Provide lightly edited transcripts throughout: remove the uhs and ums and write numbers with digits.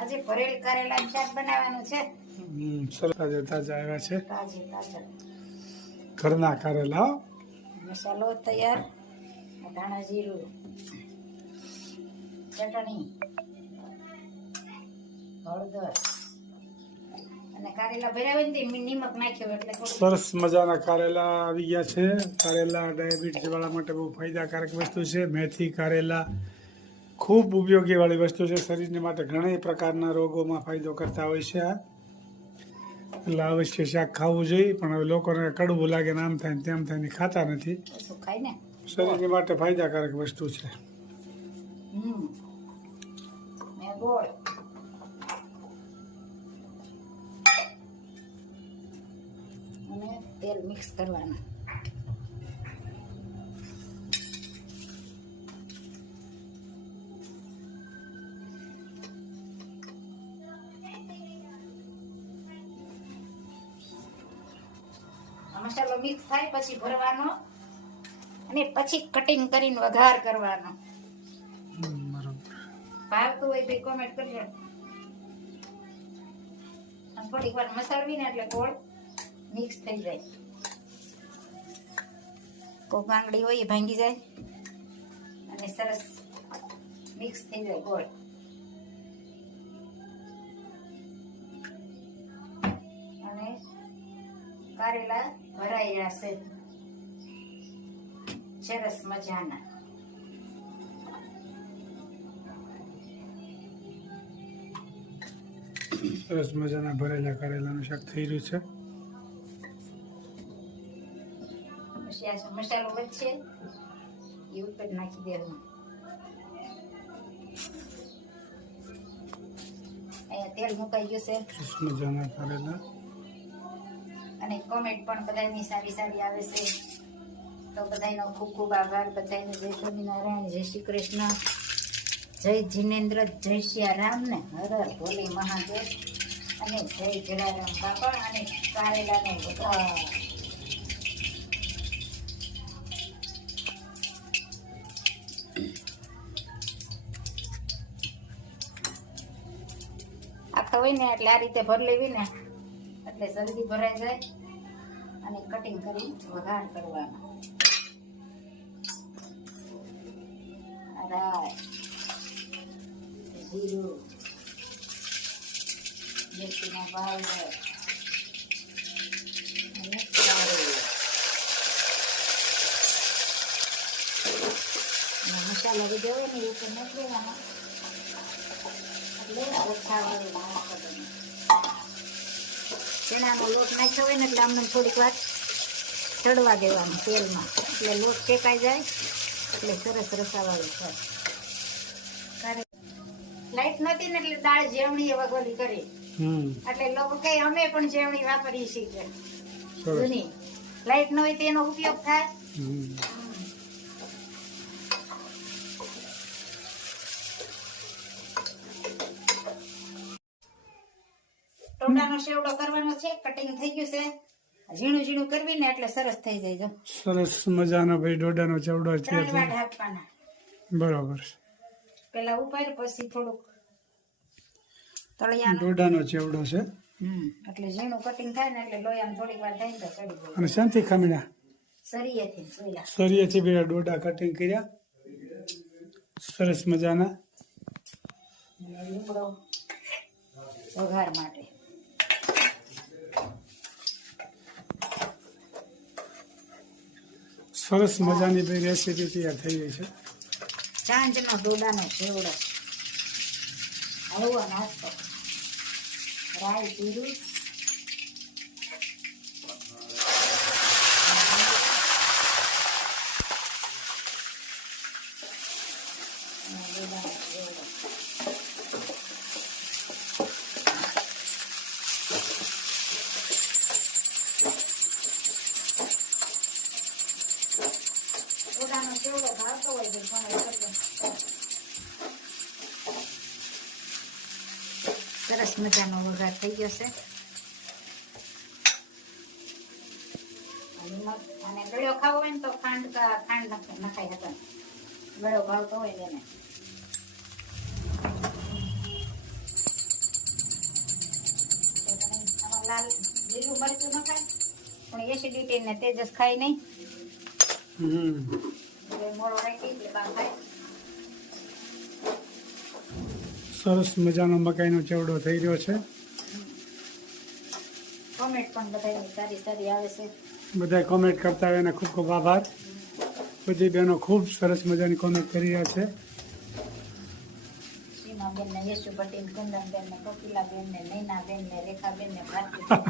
આજે ભરેલ કારેલા શાક બનાવવાનું છે. સરસ તાજા આવ્યા છે, તાજા ઘરના કારેલા. મસાલો તૈયાર, ધાણા જીરું, ચટણી, હળદર અને કારેલા ભર્યા હોય ને નિમક નાખ્યો એટલે સરસ મજાના કારેલા આવી ગયા છે. કારેલા ડાયાબિટીસ વાળા માટે બહુ ફાયદાકારક વસ્તુ છે. મેથી કારેલા ખૂબ ઉપયોગી વાળી વસ્તુ છે. શરીરને માટે ઘણા પ્રકારના રોગોમાં ફાયદો કરતા હોય છે. એટલે અવશ્ય શાક ખાવું જોઈએ, પણ હવે લોકોને કડવું લાગે ને આમ થાય ને તેમ થાય ને ખાતા નથી. ખાય ને શરીરની માટે ફાયદાકારક વસ્તુ છે. ગોળ અને તેલ મિક્સ કરવાનું. મસાલો મિક્સ થાય પછી ભરવાનો અને પછી કટિંગ કરીને વઘાર કરવાનો. ભાવતું હોય તો કોમેન્ટ કરજો. થોડીક વાર મસાળવી ને એટલે ગોળ મિક્સ થઈ જાય. કોક આંગળી હોય એ ભાંગી જાય અને સરસ મિક્સ થઈ જાય ગોળ. અને કારેલા ભરાઈ જશે સરસ મજાના. સરસ મજાના ભરેલા કારેલાનું શાક થઈ રહ્યું છે. મસાલો વચ્ચે એ ઉપર નાખી દેવાનું. અહીંયા તેલ મુકાઈ ગયું છે. સરસ મજાના કારેલા. અને કોમેન્ટ પણ બધાની સારી સારી આવે છે, તો બધાનો ખૂબ ખૂબ આભાર. બધાને જય સ્વામિનારાયણ, જય શ્રી કૃષ્ણ, જય જીનેન્દ્ર, જય સિયારામ ને હર હર ભોલે મહાદેવ અને જય જલારામ બાપા અને કારેલાને બધા. આખા હોય ને એટલે આ રીતે ભર લેવી ને એટલે જલ્દી ભરાઈ જાય અને કટિંગ કરી વઘાર કરવાનો. જીરું, મેથીનો પાવડર અને મસાલો બધો હોય ને એ તો નાખી દેવાનો એટલે રસાવાળું નાખવાનું. ચણાનો લોટ નાખ્યો હોય ને એટલે આમને થોડીક વાર ચડવા દેવાનું તેલમાં, એટલે લોટ શેકાઈ જાય એટલે સરસ રસાવાળું થાય. લાઈટ નથી ને એટલે દાળ જેવણી વગોલી કરી એટલે લોકો કઈ અમે પણ જેવણી વાપરીએ છીએ. જૂની લાઈટ ન હોય તેનો ઉપયોગ થાય. ટોટાનો સેવડો કરવાનો છે. કટિંગ થઈ ગયું છે. ઝીણું ઝીણું કરવી ને એટલે સરસ થઈ જાય. સરસ મજાનો ભાઈ ડોડાનો ચેવડો છે. આપવાના બરાબર. પેલા ઉપર પછી થોડુંક તળિયા ડોડાનો ચેવડો છે. એટલે ઝીણું કટિંગ થાય ને એટલે લોયામાં થોડીક વાર થાય ને ચડી જાય. અને શાંતિ ખમીના સરિયેથી બે ડોડા કટિંગ કર્યા સરસ મજાના. લીમડો વઘાર માટે. સરસ મજાની ભાઈ રેસીપી તૈયાર થઈ ગઈ છે. ચાંદનો ડોડાનો સેવડો, હળવો નાસ્તો, રાઈ જીરું, ડોડાનો સેવડો. ડોડાનો સેવડો ભાવતો હોય તો સરસ મજાનો વઘાર થઈ ગયો છે. અને ગળ્યો ખાવો હોય ને તો ખાંડ નખાય હતા. ગળ્યો ભાવતો હોય એને એસિડિટી ને તેજસ ખાય નહીં હમ એટલે મોળો રાખી એટલે બા ખાય. સરસ મજાનો મકાઈનો ચેવડો થઈ રહ્યો છે. કોમેન્ટ પણ બધાની સારી સારી આવે છે. બધા કોમેન્ટ કરતા હોય એને ખૂબ ખૂબ આભાર. બધી બહેનો ખૂબ સરસ મજાની કોમેન્ટ કરી રહ્યા છે. સીમાબેન ને યશુ પટેલ, કુંદનબેન ને કોકિલાબેન ને નૈનાબેન ને રેખાબેન ને ભારતીબેન.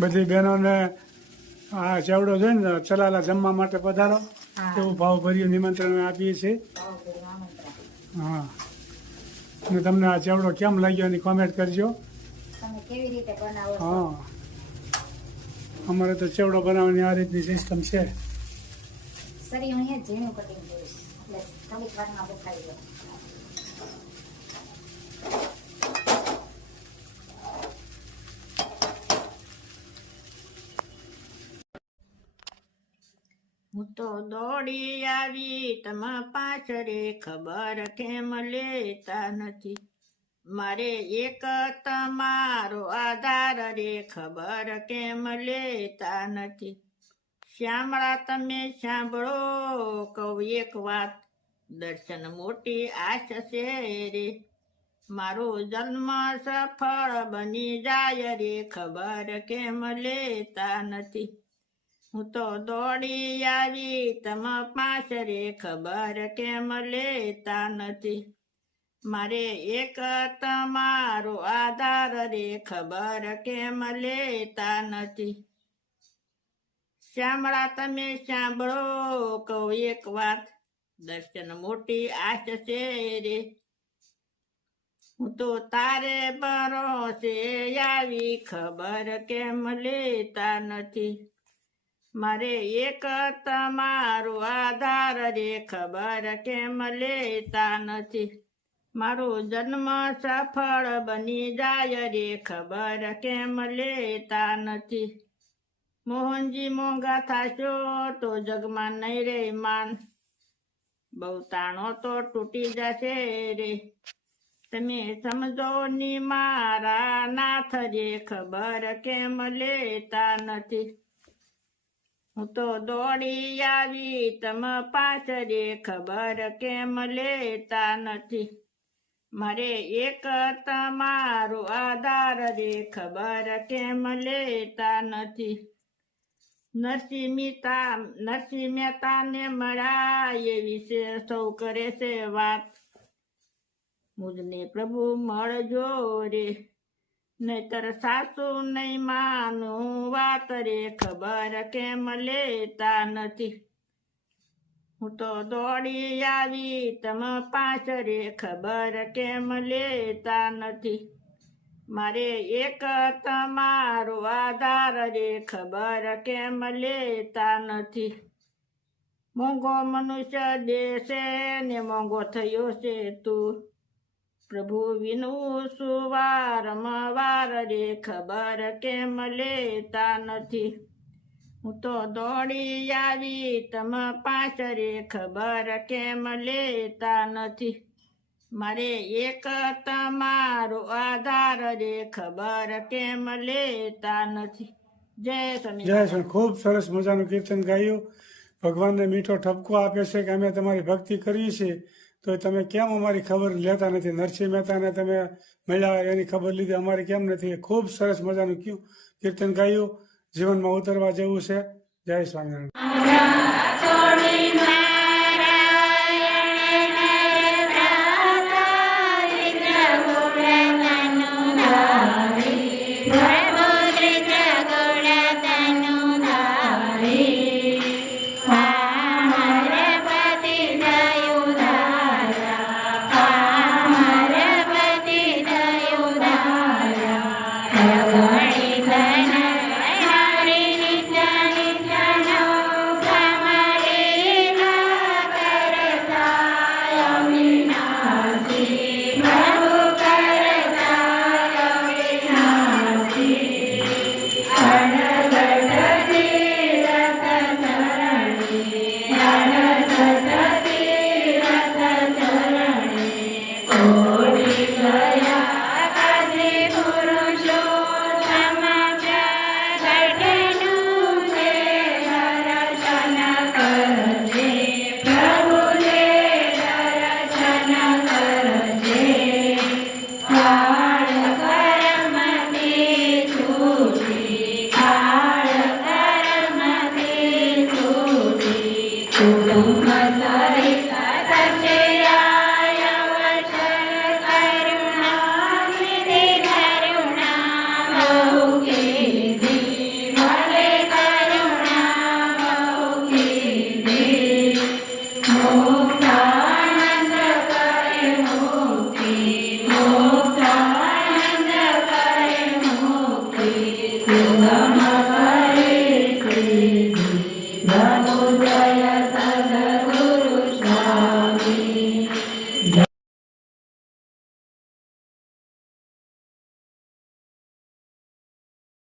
બધી બહેનોને આ ચેવડો જોઈને ચલાલા જમવા માટે પધારો હા. એવું ભાવભર્યું નિમંત્રણ અમે આપીએ છીએ. ભાવભર્યું આમંત્રણ. હા, અને તમને આ ચેવડો કેમ લાગ્યો એની કોમેન્ટ કરજો. તમે કેવી રીતે બનાવો છો? હા, અમારે તો ચેવડો બનાવવાની આ રીતની સિસ્ટમ છે. સરી હું અહીંયા ઝીણું કટિંગ કરીશ એટલે થોડીક વારમાં બફાઈ જાય. હું તો દોડી આવી તમ પાછરે ખબર કેમ લેતા નથી. મારે એક તમારો આધાર રે ખબર કેમ લેતા નથી. શ્યામળા તમે સાંભળો કહું એક વાત, દર્શન મોટી આશ છે રે. મારો જન્મ સફળ બની જાય રે ખબર કેમ લેતા નથી. હું તો દોડી આવી તમ પાછરે ખબર કેમ લેતા નથી. મારે એક તમારો આધાર રે ખબર કેમ લેતા નથી. શ્યામળા તમે સાંભળો કહું એક વાત, દર્શન મોટી આશ છે રે. હું તો તારે ભરોસે આવી ખબર કેમ લેતા નથી. મારે એક તમારો આધાર રે ખબર કેમ લેતા નથી. મારો જન્મ સફળ બની જાય રે ખબર કેમ લેતા નથી. મોહનજી મોંઘા થાશો તો જગમાં નહીં રે માન, બહુ તાણો તો તૂટી જશે રે. તમે સમજો ની મારા નાથ રે ખબર કેમ લેતા નથી. હું તો દોડી આવી તમ પાછરે ખબર કેમ લેતા નથી. મારે એક તમારો આધાર રે ખબર કેમ લેતા નથી. નરસિંહ મહેતાને મળ્યા એ વિશે સૌ કરે છે વાત, મુજને પ્રભુ મળજો રે, નહીતર સાસુ નહીં માનું વાત રે ખબર કેમ લેતા નથી. હું તો દોડી આવી તમ પાછરે ખબર કેમ લેતા નથી. મારે એક તમારો આધાર રે ખબર કેમ લેતા નથી. મોંઘો મનુષ્ય દેશે ને મોંઘો થયો છે તું, પ્રભુ વિનું સુવારમવાર રે ખબર કેમ લેતા નથી. હું તો દોડી આવી તમ પાછરે ખબર કેમ લેતા નથી. મારે એક તમારો આધાર રે ખબર કેમ લેતા નથી. જય સ્વામી. જય સ્વામી. ખૂબ સરસ મજાનું કીર્તન ગાયું. ભગવાનને મીઠો ઠપકો આપે છે કે અમે તમારી ભક્તિ કરવી છે, તો તમે કેમ અમારી ખબર લેતા નથી. નરસિંહ મહેતાને તમે મળ્યા એની ખબર લીધી, અમારી કેમ નથી. ખૂબ સરસ મજાનું કીર્તન ગાયું. જીવનમાં ઉતરવા જેવું છે. જય સ્વામિનારાયણ. Amen.